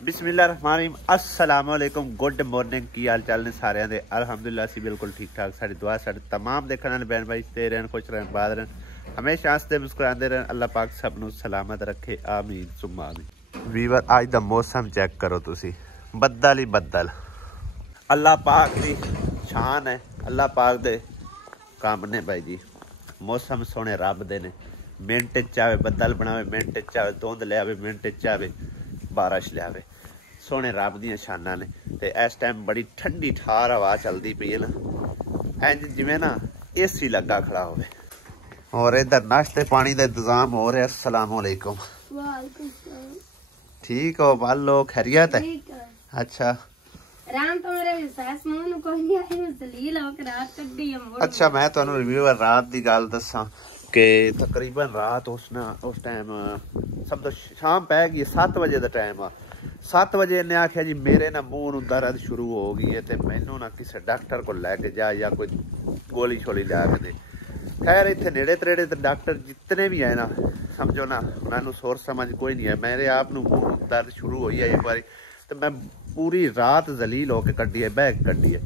बिस्मिल्लाहिर्रहमानिर्रहीम अस्सलाम वालेकुम गुड मॉर्निंग की हाल चाल ने सारे दे अल्हम्दुलिल्लाह असी बिल्कुल ठीक ठाक साडी दुआ साडे तमाम देखने वाले बहन भाई ते रहन खुश रहन बाद रहन हमेशा हंसते मुस्कुराते रहन अल्लाह पाक सब नू सलामत रखे आमीन सुम्मा आमीन। वीवर आज दा मौसम चेक करो तुसी बदल ही बदल अल्लाह पाक दी शान है अल्लाह पाक दे काम ने भाई जी। मौसम सोने रब दे ने मिनट च आवे बदल बनावे मिनट च आवे धुंध ले आवे मिनट च आवे बारिश लियावे सोने रब दी शाना ने। ते इस टाइम बड़ी ठंडी ठार हवा चलती पई है ना इंज जिवें ना एसी लगा खड़ा होवे। और इधर नाश्ते पानी का इंतजाम हो रहा है। अस्सलाम वालेकुम। ठीक हो बालो खैरियत है? अच्छा अच्छा मैं तुहानू रिव्यूअर रात की गल दसा कि तकरीबन रात उस टाइम समझो शाम पै गई 7 बजे का टाइम आ। 7 बजे इन्हें आख्या जी मेरे ना मूँह नूं दर्द शुरू हो गई है तो मैनू ना किसी डॉक्टर को लैके जा या कोई गोली शोली लिया के दे। खैर इतने नेड़े तरेड़े तो डॉक्टर जितने भी है ना समझो ना उन्होंने सोच समझ कोई नहीं है। मेरे आप मूँह दर्द शुरू हुई है एक बार तो मैं पूरी रात जलील होके कड्डी है बैग कड्डी है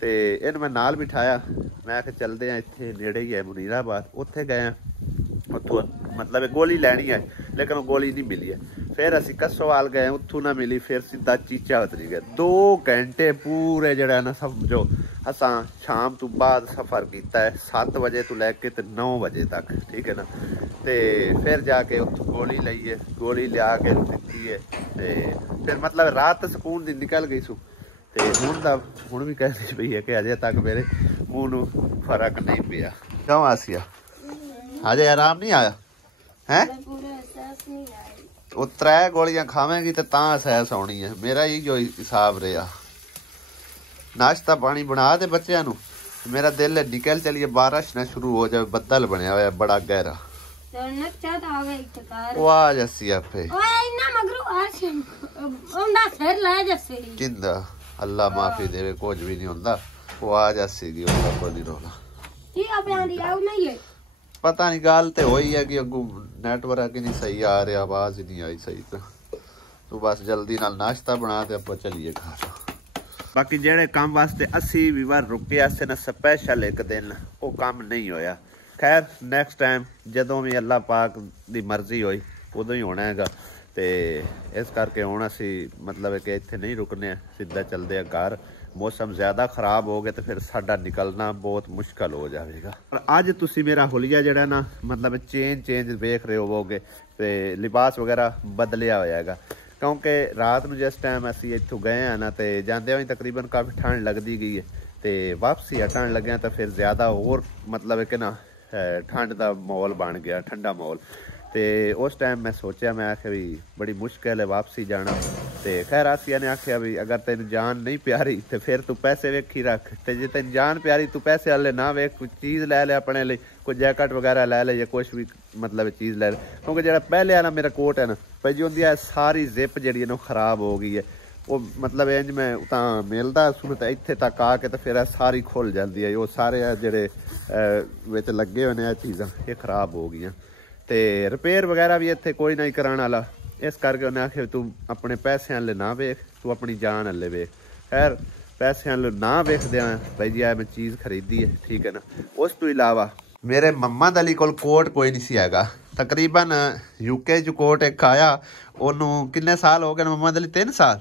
तो इन मैं नाल बिठाया। मैं आखे चलते हैं इतने नेड़े ही है मुनीराबाद उत्थे गए उतों मतलब गोली लैनी है लेकिन वो गोली नहीं मिली है। फिर असी कसोवाल गए उतों ना मिली फिर सीधा चीचा उतरी गए। 2 घंटे पूरे जड़ा ना समझो असा शाम तो बाद सफ़र किया है 7 बजे तो लैके तो 9 बजे तक ठीक है ना। तो फिर जाके उतों गोली ली है गोली लिया के पीती है तो फिर मतलब रात सुकून दी निकल गई सू। तो हुण भी कहती पई है कि अजे तक मेरे मूँह नूं फर्क नहीं पिया। क्यों आसिया अजे आराम नहीं आया है? वो 3 गोलियां खावेंगी तो सहस आनी है। मेरा ही जो हिसाब रहा नाश्ता पानी बना दे बच्चों नूं मेरा दिल है निकल चलिए बारिश ना शुरू हो जाए बदल बनया हुआ बड़ा गहरा अल्लाह माफी देवे कुछ भी नहीं होंदा वो आ जासी कोई रोला पता नहीं गल तो वही है कि अगू नैटवर्क ही नहीं सही आ रहा आवाज ही नहीं आई सही तो बस जल्दी नाल नाश्ता बना ते आपां चलीए घर। बाकी जेड़े काम वास्ते असी भी बार रुके आसे ना स्पैशल एक दिन वो काम नहीं होया। खैर नैक्सट टाइम जदों भी अल्लाह पाक दी मर्जी होई उदों ही होना हैगा ते इस करके हुण असी मतलब कि इत्थे नहीं रुकने सीधा चलदे आ घर। मौसम ज़्यादा खराब हो गया तो फिर साडा निकलना बहुत मुश्किल हो जाएगा। पर अज तुसी मेरा हुलिया जड़ा ना मतलब चेंज वेख रहे होवोगे तो लिबास वगैरह बदलिया होएगा क्योंकि रात में जिस टाइम असी इत्थों गए हैं ना तो जाते हुए तकरीबन काफ़ी ठंड लगती गई है तो वापसी हटन लगे तो फिर ज़्यादा और मतलब कि ना ठंड का माहौल बन गया ठंडा माहौल। तो उस टाइम मैं सोचा मैं आख्या भी बड़ी मुश्किल है वापसी जाना। तो खैर आसिया ने आख्या भी अगर तेन जान नहीं प्यारी तो फिर तू पैसे वेखी रख तो जे तेन जान प्यारी तू पैसे हले ना वेख कोई चीज़ लै ले अपने लिए कोई जैकेट वगैरह लै ले या कुछ भी मतलब चीज़ लै ले क्योंकि जो पहले वाला मेरा कोट है ना भाई जी उनकी सारी जिप जी खराब हो गई है वो मतलब इंज मैं उतां मिलता सुन तो इत्थे तक आके तो फिर सारी खुल जाती है वो सारे जेड़े विच लगे हुए ने चीज़ां ये खराब हो गई। तो रिपेयर वगैरह भी इत्थे कोई नहीं कराने वाला इस करके उन्हें आखे तू अपने पैसे हले ना वेख तू अपनी जान हले वेख। खैर पैसे हले ना वेख दिया भाई जी मैं चीज़ खरीदी है ठीक है ना। उस तो इलावा मेरे मम्मा दली कोल कोट कोई नहीं सी हैगा तकरीबन यूके च कोट एक आया उन्होंने किन्ने साल हो गए मम्मा दली 3 साल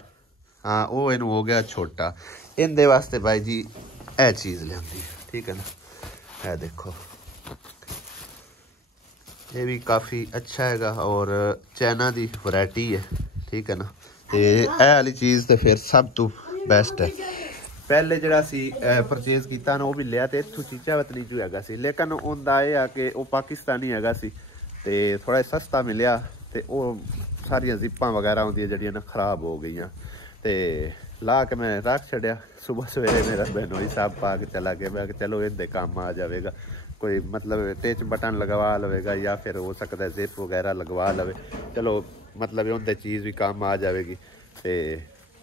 हाँ वो इनू हो गया छोटा इनके वास्ते भाई जी यह चीज़ लियांदी ठीक है ना। है देखो ये भी काफ़ी अच्छा है और चाइना की वैरायटी है ठीक है ना। तो यह वाली चीज़ तो फिर सब तो बेस्ट है। पहले जरा सी परचेज किया ना वो भी लिया तो इतों चीचा वतनी चो हैगा सी लेकिन उनका यह है कि वो पाकिस्तानी हैगा सी तो थोड़ा सस्ता मिलया तो वो सारिया जिप्पां वगैरह होंदियां जड़ियां ना खराब हो गई तो ला के मैं रख छड़िया। सुबह सवेरे मेरा बहनोई साहब पा के चला गया मैं चलो इनके काम आ जाएगा कोई मतलब टिच बटन लगवा लवेगा या फिर हो सकता है जिप वगैरह लगवा लवे चलो मतलब उनकी चीज़ भी काम आ जाएगी। तो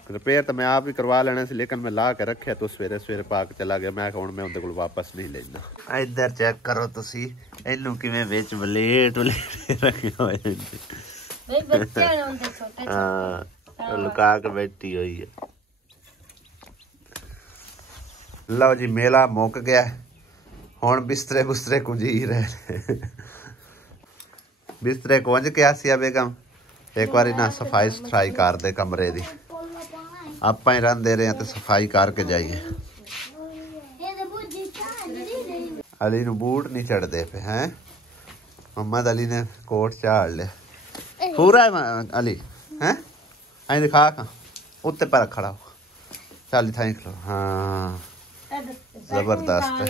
रिपेयर तो मैं आप ही करवा लेना सी लेकिन मैं ला के रखे तो सवेरे सवेरे पा के चला गया मैं हुण मैं उनके कोल वापस नहीं लेना। इधर चेक करो तुसी इनू किवें विच ब्लेड रखे होए लुका के बैठी हुई है। लो जी मेला मुक गया, हुण बिस्तरे बुस्तरे कुंजी रहे। बिस्तरे कुंज के आसिया बेगम एक बार ना सफाई सफाई कर दे कमरे दी, आप ही रन दे रहे हैं तो सफाई करके जाइए। अली नू बूट नहीं चढ़ते पे हैं, मोहम्मद अली ने कोट झाड़ लिया पूरा है अली हैं। अं दिखा खा उत्ते पर खड़ा हो, चल थाई खलो। हाँ जबरदस्त है।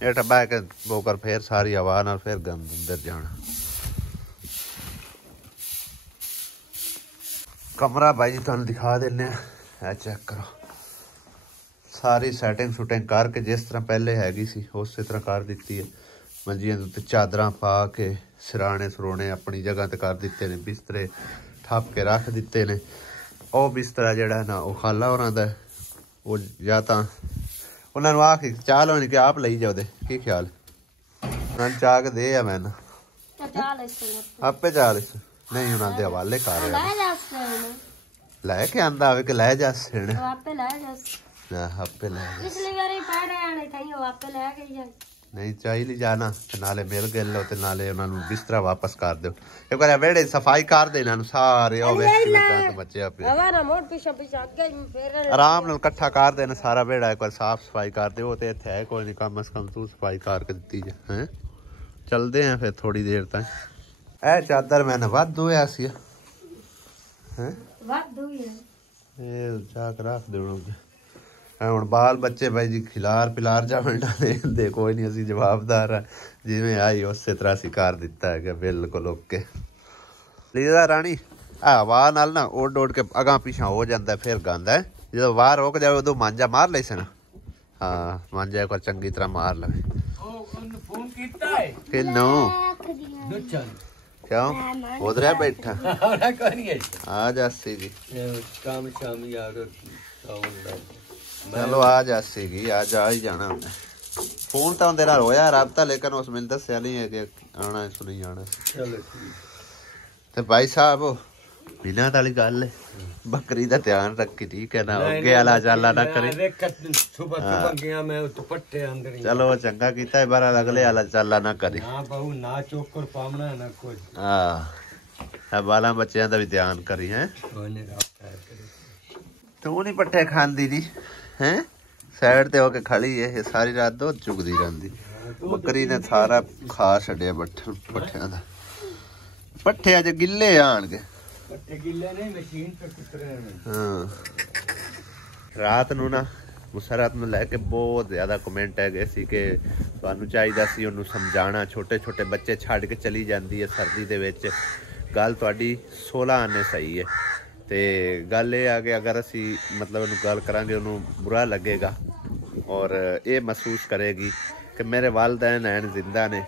ये टब्बा के बोकर फिर सारी हवा नाल फिर गंद अंदर जाना। कमरा भाई जी तुहानू दिखा देने, चेक करो सारी सैटिंग शूटिंग करके जिस तरह पहले हैगी सी उस तरह कर दी है। मंजियां दे उत्ते चादरां पा के सिराने सरोने अपनी जगह ते कर दिते ने, बिस्तरे ठप के रख दिते ने। ਉਹ ਬਿਸਤਰਾ ਜਿਹੜਾ ਨਾ ਉਹ ਖਾਲਾ ਹੋਰਾਂ ਦਾ, ਉਹ ਜਾਂ ਤਾਂ ਉਹਨਾਂ ਨੂੰ ਆਖ ਚਾਹ ਲੈਣੀ ਕਿ ਆਪ ਲਈ ਜਾਓ। ਦੇ ਕੀ ਖਿਆਲ ਉਹਨਾਂ ਨੂੰ ਚਾਹ ਕੇ ਦੇ ਆ ਮੈਨੂੰ ਆਪੇ ਚਾਹ ਲੈ ਨਹੀਂ ਉਹਨਾਂ ਦੇ ਹਵਾਲੇ ਕਰ ਲੈ ਕੇ ਆਂਦਾ ਆਵੇ ਕਿ ਲੈ ਜਾ ਸਣ ਆਪੇ ਲੈ ਜਾ ਆਪੇ ਲੈ ਪਿਛਲੀ ਵਾਰੀ ਪੜ ਆਣੇ ਥਈ ਉਹ ਆਪੇ ਲੈ ਕੇ ਜਾ नहीं चाहिए जाना ते नाले मिल गए लो ते नाले उन्होंने बिस्तरा वापस कर दो। एक बार वेड़े सफाई कर देना सारे बच्चे आराम नाल कट्ठा कर देना सारा वेड़ा, एक बार साफ सफाई कर दो ते इत्थे है कोई नहीं, कम अज कम तू सफाई करके दित्ती जे हैं। चलदे हैं फिर थोड़ी देर तक। ए चादर मैंने वाधू होया सी हैं वाधू ही है ए जाक रख देणो। ਹੁਣ ਬਾਲ ਬੱਚੇ ਬਾਈ ਜੀ ਖਿਲਾਰ ਪਿਲਾਰ ਜਾਵਣ ਦੇ ਕੋਈ ਨਹੀਂ, ਅਸੀਂ ਜਵਾਬਦਾਰ ਆ, ਜਿਵੇਂ ਆਈ ਉਸੇ ਤਰ੍ਹਾਂ ਅਸੀਂ ਕਰ ਦਿੱਤਾ ਹੈਗਾ ਬਿਲਕੁਲ ਓਕੇ। ਲੀਦਾ ਰਾਣੀ ਹਵਾ ਨਾਲ ਨਾ ਉੱਡ ਉੱਡ ਕੇ ਅਗਾਂ ਪਿਛਾਂ ਹੋ ਜਾਂਦਾ ਫਿਰ ਗੰਦ ਹੈ। ਜਦੋਂ ਬਾਹਰ ਰੁਕ ਜਾਵੇ ਉਦੋਂ ਮਾਂਜਾ ਮਾਰ ਲੈ ਸਨ। ਹਾਂ ਮਾਂਜਾ ਇੱਕ ਵਾਰ ਚੰਗੀ ਤਰ੍ਹਾਂ ਮਾਰ ਲਵੇ। ਕਿਨੂੰ ਕਿਉਂ ਉਧਰ ਬੈਠਾ ਆ ਜਾਸੀ ਜੀ ਕੰਮ ਸ਼ਾਮੀ ਆ चलो आ जासी जी आज आ ही जाना हमने। फोन तो तेरा रोया रबता, लेकिन उस मैंने दसिया नहीं है कि आना सु नहीं आना। तो भाई साहब बिना वाली गल बकरी का ध्यान रखी, ठीक है ना, अगे आला चाला ना करे। चलो चंगा किया बार अगले आला चाला ना करे। हाँ बाला बच्चों का भी ध्यान करी है। तू नहीं पट्ठे खांदी दी हैं, साइड ते होके खड़ी है, ये सारी रात दूध चुगदी रहंदी। बकरी ने सारा खा छड़िया पट्ठियां दा। पट्ठे अज गिले आणगे, पट्ठे गिले नहीं मशीन पे कुतरे हैं। हां रात नू ना मुसरत में लैके बहुत ज्यादा कमेंट है सी कि तुहानू चाहिदा सी उन्नू समझाना, छोटे छोटे बच्चे छड़ के चली जाती है सर्दी दे विच। गल तुहाडी 16 आने सही है ते गल ये आ कि अगर असी मतलब उन्होंने गल करांगे उन्होंने बुरा लगेगा और ये महसूस करेगी कि मेरे वालदैन हैं जिंदा ने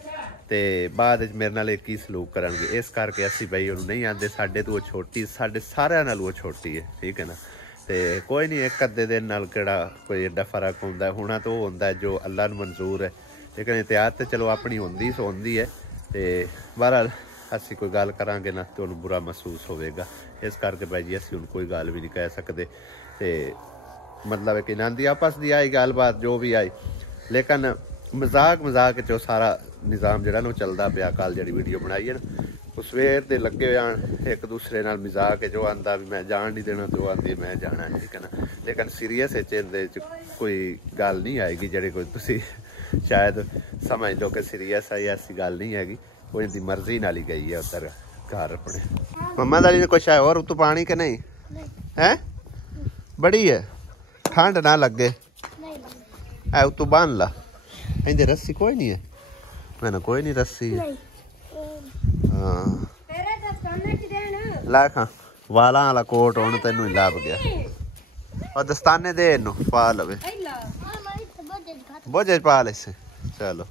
ते बाद मेरे नाल की सलूक करनगे। इस करके असी भाई उन्होंने नहीं आते, साडे तो वो छोटी, साडे सारियां नाल वो छोटी है, ठीक है ना। ते कोई नहीं एक अद्धे दिन नाल केड़ा कोई एडा फर्क हुंदा है, होना तो हुंदा है जो अल्लाह नूं मंजूर है, लेकिन एहतियात तो चलो अपनी हुंदी सो हुंदी है। ते बहरहाल असी कोई गल करांगे ना तो उन्हें बुरा महसूस होगा, इस करके भाई जी असी कोई गल भी नहीं कह सकते। तो मतलब कि नांदी आपस की आई गल बात जो भी आई, लेकिन मजाक मजाक चो सारा निज़ाम जो चलता पाया। कल जी वीडियो बनाई है ना उस सवेर दे लगे हुए एक दूसरे नाल मजाक जो आंदा भी मैं जान नहीं देना, तो आंदी मैं जाना है, ठीक है ना। लेकिन सीरीयस कोई गल नहीं आएगी जी कोई तुसी शायद समझ लो कि सीरीयस है, ऐसी गल नहीं हैगी। कोई दी मर्जी नाल ही गई है उधर घर अपने। मम्मा दाली ने कुछ है और उतु पानी के नहीं है, बड़ी है ठंड ना लगे है उतु बांध ला। इंदे रस्सी कोई नहीं है, मैंने कोई नहीं रस्सी है। हाँ ला खा वाला वाला कोट होने तेनू ही लाभ गया और दस्ताने दे इनू पा लवे बोझ पा ले से। चलो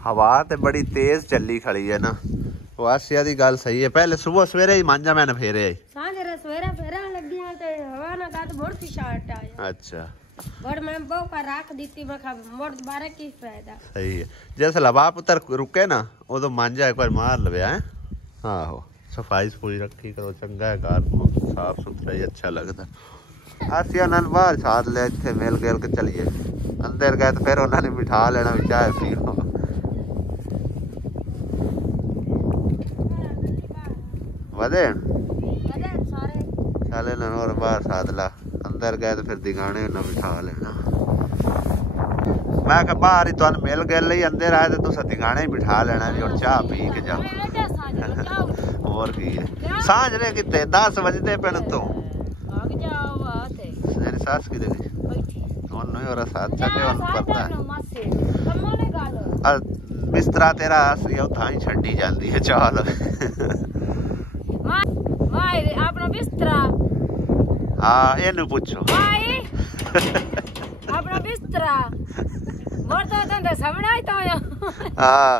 हवा तो बड़ी तेज चली खड़ी है ना, वासिया दी गल सही है। पहले सुबह सवेरे ही मांझा मैंने फेरे अच्छा सही है। जैसे हवा पुत्र रुके ना उदो मांझा एक बार मार लवे है। आहो सफाई सफूई रखी करो, चंगा है घर साफ सुथरा ही अच्छा लगता। ਅਸੀਂ ਉਹਨਾਂ ਨੂੰ ਬਾਹਰ ਸਾਧ ਲਿਆ, ਇੱਥੇ ਮਿਲ ਗਿਲ ਕੇ ਚਲੀਏ। ਅੰਦਰ ਗਏ ਤਾਂ ਫਿਰ ਉਹਨਾਂ ਨੇ ਬਿਠਾ ਲੈਣਾ ਵੀ ਚਾਹ ਪੀਓ। ਵਧੇ ਚੱਲ ਇਹਨਾਂ ਨੂੰ ਹੋਰ ਬਾਹਰ ਸਾਧ ਲਾ। ਅੰਦਰ ਗਏ ਤਾਂ ਫਿਰ ਦਿਗਾਣੇ ਉਹਨਾਂ ਬਿਠਾ ਲੈਣਾ। ਮੈਂ ਕਿਹਾ ਬਾਹਰ ਹੀ ਤੁਹਾਨੂੰ ਮਿਲ ਗਿਲ ਲਈ, ਅੰਦਰ ਆਏ ਤਾਂ ਤੁਸੀਂ ਦਿਗਾਣੇ ਹੀ ਬਿਠਾ ਲੈਣਾ ਵੀ ਹੁਣ ਚਾਹ ਪੀ ਕੇ ਜਾਓ। ਹੋਰ ਕੀ ਹੈ ਸਾਂਝ ਨੇ ਕਿਤੇ 10 ਵਜੇ ਪੈਣ ਤੋਂ मेरी सास की देखी और साथ चले पता है बिस्तरा तेरा उथा ही छड़ी जाती है। चाल अपना बिस्तरा हाँ इनू पूछो अपना बिस्तरा हाँ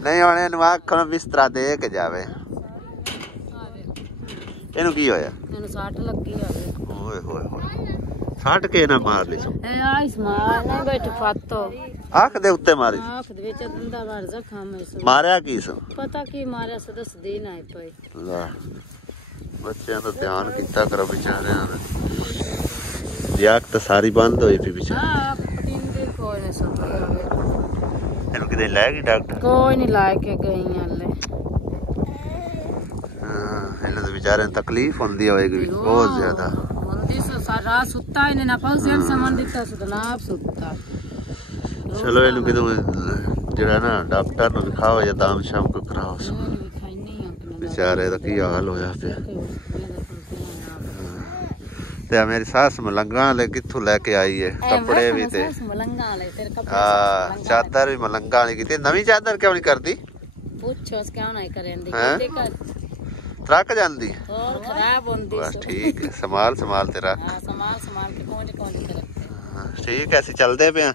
नहीं हुण इनू आखो बिस्तरा दे के जावे। ਇਹਨੂੰ ਕੀ ਹੋਇਆ? ਇਹਨੂੰ ਸੱਟ ਲੱਗੀ ਹੋਵੇ। ਓਏ ਹੋਏ ਹੋਏ ਸੱਟ ਕੇ ਨਾ ਮਾਰ ਲਈ ਸੋ ਇਹ ਆਇਸ ਮਾਰ ਨਾ ਬੈਠ ਫਾਤੋ ਅੱਖ ਦੇ ਉੱਤੇ ਮਾਰੀ। ਅੱਖ ਦੇ ਵਿੱਚ ਦੰਦਾ ਮਾਰ ਜ਼ਖਮ ਹੈ। ਮਾਰਿਆ ਕੀ ਸੋ? ਪਤਾ ਕੀ ਮਾਰਿਆ ਸੋ ਦੱਸ ਦੇ ਨਾ ਪਈ। ਲੈ ਬੱਚਿਆਂ ਦਾ ਧਿਆਨ ਕੀਤਾ ਕਰੋ ਵਿਚਾਰਿਆਂ ਦਾ। ਯਾਕ ਤਾਂ ਸਾਰੀ ਬੰਦ ਹੋਈ ਪਈ ਵਿਚਾਰੀ। ਹਾਂ ਪਤੀਨ ਦੇ ਕੋਈ ਨਾ ਸਭ ਇਹਨੂੰ ਕਿਤੇ ਲੈ ਗਈ ਡਾਕਟਰ? ਕੋਈ ਨਹੀਂ ਲੈ ਕੇ ਗਈ ਹਲੇ। ਇਹਨਾਂ ਦੇ ਵਿਚਾਰਿਆਂ ਨੂੰ ਤਕਲੀਫ ਹੁੰਦੀ ਹੋਏਗੀ ਬਹੁਤ ਜ਼ਿਆਦਾ। ਹੁੰਦੀ ਸੋ ਸਾਰਾ ਸੁੱਤਾ ਇਹਨੇ ਨਾ ਪੌਸਿਆਂ ਸਮਾਨ ਦਿੱਤਾ ਸੋ ਨਾ ਆਪ ਸੁੱਤਾ। ਚਲੋ ਇਹਨੂੰ ਕਿਦੋਂ ਜਿਹੜਾ ਨਾ ਡਾਕਟਰ ਨੂੰ ਦਿਖਾਓ ਜਾਂ ਤਾਂ ਸ਼ਾਮ ਕੋ ਕਰਾਓ ਸੋ। ਵਿਚਾਰੇ ਦਾ ਕੀ ਹਾਲ ਹੋਇਆ ਪਿਆ। ਤੇ ਮੇਰੀ ਸਾਸ ਮਲੰਗਾ ਵਾਲੇ ਕਿੱਥੋਂ ਲੈ ਕੇ ਆਈ ਹੈ ਕੱਪੜੇ ਵੀ ਤੇ ਚਾਦਰ ਵੀ ਮਲੰਗਾ ਵਾਲੀ ਕੀਤੀ। ਨਵੀਂ ਚਾਦਰ ਕਿਉਂ ਨਹੀਂ ਕਰਦੀ? ਪੁੱਛੋ ਕਿਉਂ ਨਹੀਂ ਕਰੇਂਦੀ? ट्रक जाती और खराब होती बस ठीक है। संभाल के रख। हां संभाल के कौन करे। ठीक है ਅਸੀਂ ਚੱਲਦੇ ਪਏ ਆ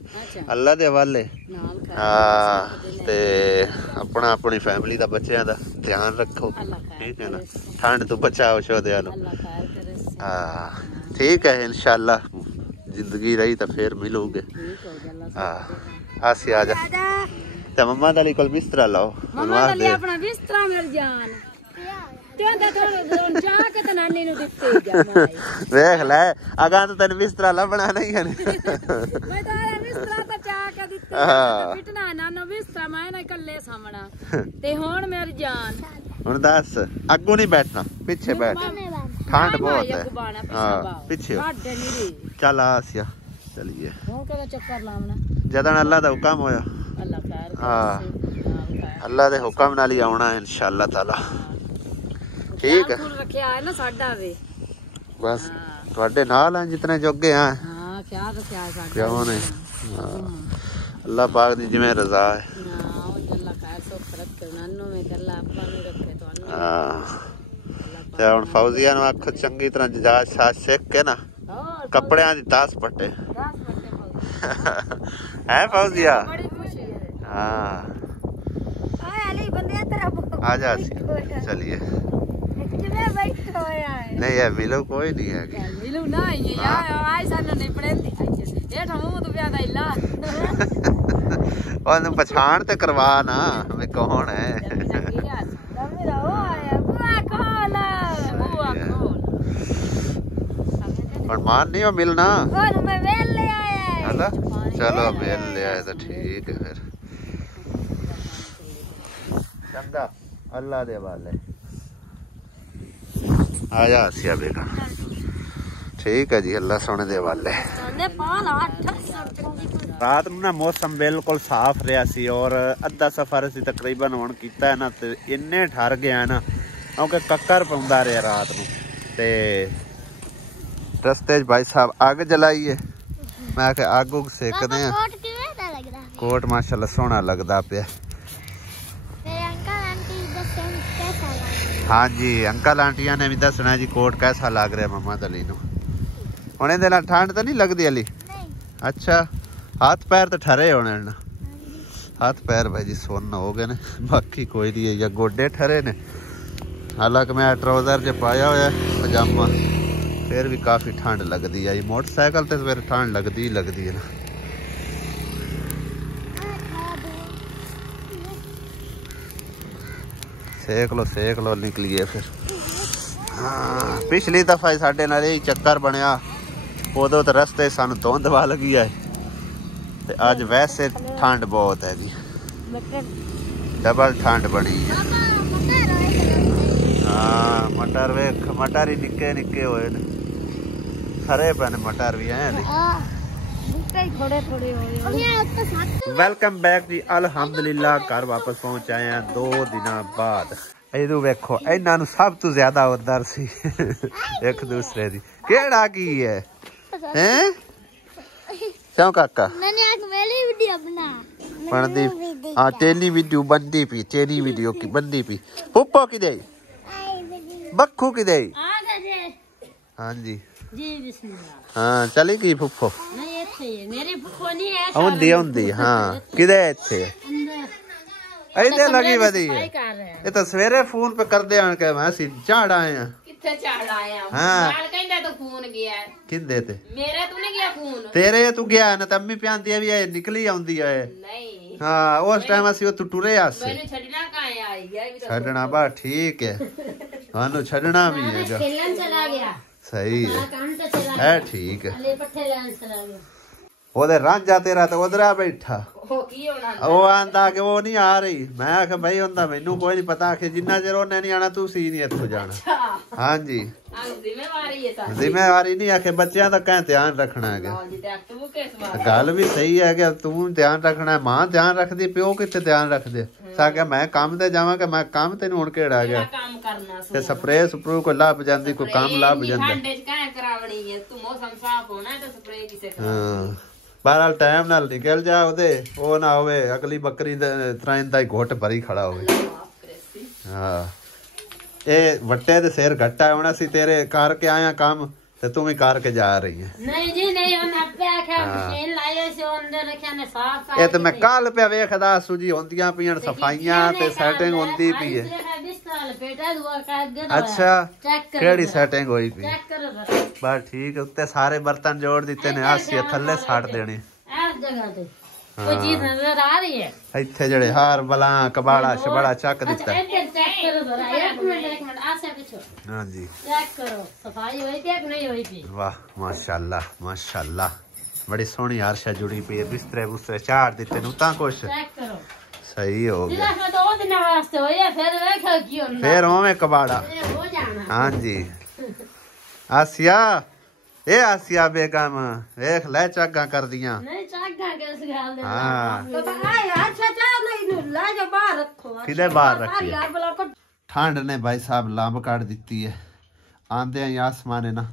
ਅੱਲਾ ਦੇ ਹਵਾਲੇ। ਤੇ ਆਪਣਾ ਆਪਣੀ ਫੈਮਿਲੀ ਦਾ ਬੱਚਿਆਂ ਦਾ ਧਿਆਨ ਰੱਖੋ ਠੀਕ ਹੈ ਨਾ। ਠੰਡ ਤੋਂ ਬਚਾਓ ਸ਼ੋਦਿਆਂ ਨੂੰ। ਹਾਂ ठीक है इंशाल्लाह जिंदगी रही तो फिर मिलोगे। हाँ आसी आ जा ते मम्मा दा कोल बिस्तरा लाओ। मम्मा दा ले अपना बिस्तरा मेरी जान देख ले अगा तो तेन बिस्तरा लभना नहीं है। हुण दस अगू नहीं बैठना पिछे बैठ ठंड बहुत है। हाँ पिछे चल आसिया चलिए जदन अल्लाह दा हुक्म होया। हाँ अल्लाह दे हुक्म नाल ही आउणा इंशाअल्लाह ताला ठीक है। बस थोड़े नाल हैं जितने जोगे हैं क्यों नहीं। अल्लाह पाक दी जिवें रजा है। हुण फौजिया नूं आखो चंगी तरह जजाज साज सिख के ना कपड़ियां दी तास पट्टे है फौजिया। हाँ आ जा चलिए। नहीं है मिलो कोई नहीं है मिलो ना यार आई सानू नहीं पड़ेंदी ये ठमू तो प्यादा इला ओनु पहचान ते करवा ना मैं कौन है। और मान नहीं हो मिलना चलो मिल ले आए तो ठीक है फिर चंगा अल्लाह दे वाले आया आसिया बेगम ठीक है जी अल्लाह सोने दे वाले। रात में ना मौसम बिल्कुल साफ रहा सी और अद्धा सफर असी तकरीबन हुण कीता है ना ते इन्ने ठर गया ना क्योंकि कक्कर पौंदा रहा रात नूं ते रस्ते भाई साहब अग जलाई है। मैं आखे अग उग सेकदे आ। कोट माशाल्लाह सोहना लगदा पिया। हाँ जी अंकल आंटिया ने भी दसना जी कोट कैसा लग रहा मम्मा दली नूं। हुण इहदे नाल ठंड तो नहीं लगती अली? अच्छा हाथ पैर तो ठरे होने ना। हाथ पैर भाई जी सुन्न हो गए ने बाकी कोई नहीं है या गोडे ठरे ने। हालांकि मैं ट्राउजर जो पाया हुआ पजामा फिर भी काफ़ी ठंड लगती है। मोटरसाइकिल तो फिर ठंड लगती ही लगती है ना। सेक लो निकलिए फिर। हाँ पिछली दफा साढ़े नाल यही चक्कर बनया, उदों तो रस्ते सानू धुंध वल गई है ते अज वैसे ठंड बहुत है जी, डबल ठंड बनी है। हाँ मटर वेख, मटर ही निक्के निक्के होए ने, खरे पैन मटर भी है। वेलकम बैक जी, अल्हम्दुलिल्लाह घर वापस पहुंच आए हैं 2 दिन बाद। इधर वेखो इन्हां नूं सब तो ज्यादा उधर सी एक दूसरे दी केड़ा की है हैं क्यों काका बनदी। हाँ तेरी वीडियो बनदी पी, तेरी वीडियो की बनदी पी। पुप्पो की दे बक्खू की दे। हाँ जी जी बिस्मिल्लाह। हाँ चली गई फुफ्फो नहीं अच्छी है मेरी फुफ्फो नहीं है आउंदी आउंदी। हाँ किदे इत्थे इधर लगी वदी है। ये तो सवेरे फोन पे कर दे आन के मैं सी झाड़ आए हैं। किथे झाड़ आए हैं? हाँ नाल कहंदा तो फोन गया है। किंदे ते मेरा तू नहीं गया फोन? तेरे तू गया ना तम्मी प्यांदी है भी है निकली आउंदी है। नहीं हाँ उस टाइम असि तू टुरे आसे मैंने छड़ना कहां आई गया भी तो छड़ना बा ठीक है हानु छड़ना भी है खेलन चला गया। सही है काम तो चला है ठीक है। ले पट्ठे लेन चला गया। ओदे रांझा तेरा तो उधर आ बैठा हो की होना वो आंदा कि वो नहीं आ रही। मैं आख भाई होंदा मैनू कोई नहीं पता कि जिन्ना चिर उन्हें नहीं आना तू सी नहीं इत्थों जाना। हाँ जी जिम्मेवारी है सारी। जिम्मेवारी नहीं आखे बच्चों का कह ध्यान रखना है। गल भी सही है कि तू ध्यान रखना है, मां ध्यान रखदी प्यो कितने ध्यान रखदे। साके मैं काम ते जावां कि मैं काम ते हुण केड़ा गया काम करना ते स्प्रे स्प्रू को लाभ जांदी कोई काम लाभ जांदा। ठंडे च काहे करावणी है तू मौसम साफ होना है तो स्प्रे किसे करा। हां बहरहाल टाइम नाल निकल जा ओदे ओ ना होवे अगली बकरी त्राइन दा घोट भरी खड़ा होवे। हां ए वट्टे दे सिर घट्टा होना सी तेरे करके आया काम ते तू भी करके जा रही है। नहीं जी नहीं उन आपे आखा मशीन लायो से अंदर रखया ने साफ ए ते मैं कल पे वेखदा सुजी होंदियां पियन सफाइयां ते सेटिंग होंदी पई है। अच्छा केड़ी सेटिंग होई पई चेक करो जरा बस ठीक है। उत्ते सारे बर्तन जोड़ दिते ने आसिया थल्ले साट देने इस जगह ते कोई चीज नजर आ रही है इत्थे जड़े हार बला कबाड़ा शबाड़ा चक दिता। अच्छा चेक करो जरा एक मिनट आसे पीछे। हां जी चेक करो सफाई हुई थी कि नहीं हुई थी? वाह माशाल्लाह माशाल्लाह बड़ी सोहनी आरशा जुड़ी पई है। बिस्तरे बुस्तरे चार दिते नु ता कुछ चेक करो सही हो गया। जिला तो ओ दिन वास्ते होया फिर देखो की होंदा फिर ओवे कबाड़ा। हो जाना। हां जी आसिया ए आसिया बेगम देख ले चागा कर दियां। नहीं चागा कैस गाल दे। हां तो आए अच्छा चा नहीं ला जा बाहर रखो। किधर बाहर रखी यार भला को ठंड ने भाई साहब लांब काट दी है। आंदे ही आसमान ने ना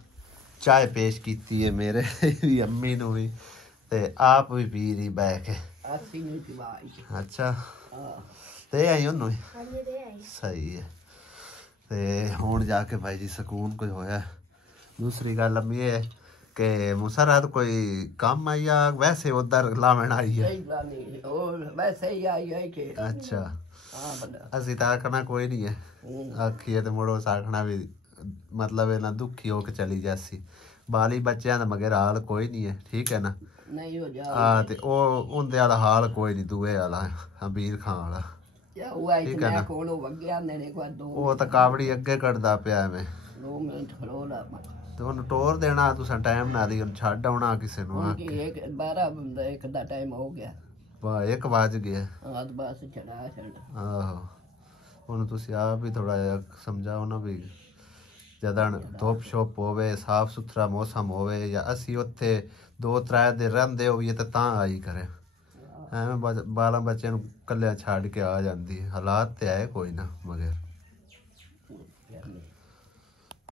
चाय पेश की है मेरे भी अम्मी नु भी ते आप भी पी रही बैठ के। अच्छा ते आई ओनू सही है ते हुण जाके भाई जी सुकून कुछ होया। दूसरी गल अम्मी है कि मुसरत कोई काम आई या वैसे उधर लावन आई है? वैसे ही आई है कि अच्छा असी तो आखना कोई नहीं है आखिए तो मुड़ो आखना भी मतलब ना दुखी होके चली जासी। बाली बच्चों का मगर हाल कोई नहीं है ठीक है ना। नहीं हो जा हाँ तो उनके वाला हाल कोई नहीं दूए वाला अमीर खान वाला ठीक है ना। वो तो कावड़ी अगे कटदा पिया मैं 2 मिनट खड़ो ला तो उन्हें टोर देना तुसा टाइम ना दी छड़ आना किसी नु आके। एक 12 बंदा एक दा टाइम हो गया। वाह 1 बज गया। हां तो बस चढ़ा छड़ आहो उन्हें तुसी आप भी थोड़ा समझाओ ना भी जदा धुप शुप होवे साफ सुथरा मौसम होवे या असी उत्थे 2-3 दिन रहिंदे होईए ते तां आई करे एवें बाला बच्चे नूं कल्ले छड़ के आ जांदी। हालात ते है कोई ना मगर